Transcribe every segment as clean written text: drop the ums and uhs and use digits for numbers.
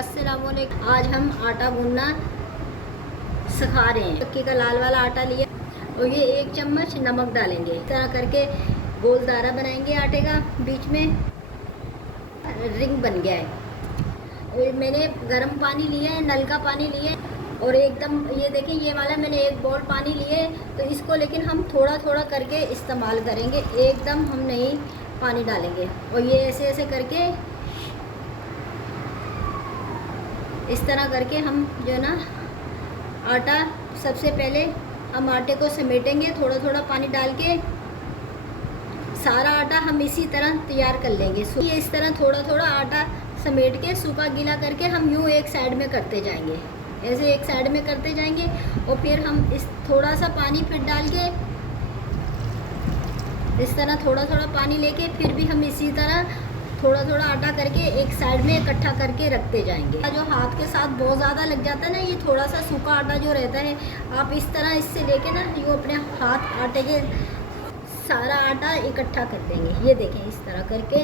अस्सलाम वालेकुम। आज हम आटा गूंदना सिखा रहे हैं। चक्की का लाल वाला आटा लिया और ये 1 चम्मच नमक डालेंगे। इस तरह करके गोल दायरा बनाएंगे आटे का, बीच में रिंग बन गया है। और मैंने गर्म पानी लिया है, नल का पानी लिया है और एकदम ये देखें, ये वाला मैंने 1 बॉल पानी लिए, तो इसको लेकिन हम थोड़ा थोड़ा करके इस्तेमाल करेंगे, एकदम हम नहीं पानी डालेंगे। और ये ऐसे ऐसे करके इस तरह करके हम जो है ना आटा, सबसे पहले हम आटे को समेटेंगे थोड़ा थोड़ा पानी डाल के। सारा आटा हम इसी तरह तैयार कर लेंगे। ये इस तरह थोड़ा थोड़ा आटा समेट के सूखा गीला करके हम यूँ एक साइड में करते जाएंगे, ऐसे एक साइड में करते जाएंगे। और फिर हम इस थोड़ा सा पानी फिर डाल के इस तरह थोड़ा थोड़ा पानी लेके फिर भी हम इसी तरह थोड़ा थोड़ा आटा करके एक साइड में इकट्ठा करके रखते जाएंगे। जो हाथ के साथ बहुत ज़्यादा लग जाता है ना, ये थोड़ा सा सूखा आटा जो रहता है, आप इस तरह इससे लेके ना यूँ अपने हाथ आटे के सारा आटा इकट्ठा कर देंगे। ये देखें इस तरह करके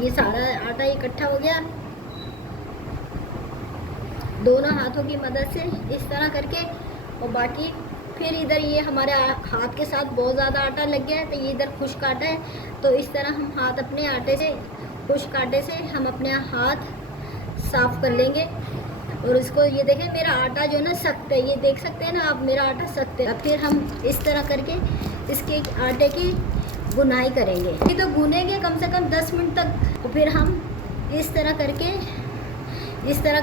ये सारा आटा इकट्ठा हो गया। दोनों हाथों की मदद से इस तरह करके, और बाकी फिर इधर ये हमारे हाथ के साथ बहुत ज़्यादा आटा लग गया है, तो ये इधर खुश्क आटा है, तो इस तरह हम हाथ अपने आटे से, खुश्क आटे से हम अपने हाथ साफ़ कर लेंगे। और इसको ये देखें, मेरा आटा जो है ना सख्त है, ये देख सकते हैं ना आप, मेरा आटा सख्त है। फिर हम इस तरह करके इसके आटे की गुनाई करेंगे। ये तो गूनेंगे कम से कम 10 मिनट तक। और फिर हम इस तरह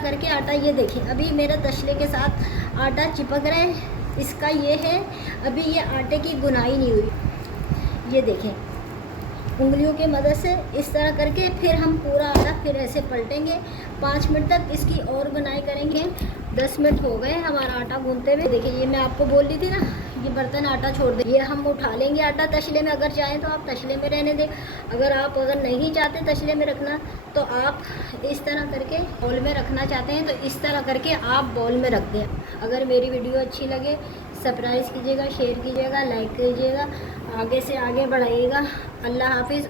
करके आटा, ये देखें अभी मेरा तसले के साथ आटा चिपक रहा है, इसका ये है अभी ये आटे की गुनाई नहीं हुई। ये देखें उंगलियों की मदद से इस तरह करके फिर हम पूरा आटा फिर ऐसे पलटेंगे। 5 मिनट तक इसकी और गुनाई करेंगे। 10 मिनट हो गए हमारा आटा गूंथते हुए। देखिए ये मैं आपको बोल रही थी ना, ये बर्तन आटा छोड़ दे, ये हम उठा लेंगे आटा तसले में। अगर चाहें तो आप तसले में रहने दें, अगर नहीं चाहते तसले में रखना तो आप इस तरह करके बाउल में रखना चाहते हैं तो इस तरह करके आप बाउल में रख दें। अगर मेरी वीडियो अच्छी लगे सब्सक्राइब कीजिएगा, शेयर कीजिएगा, लाइक कीजिएगा, आगे से आगे बढ़ाइएगा। अल्लाह हाफिज़।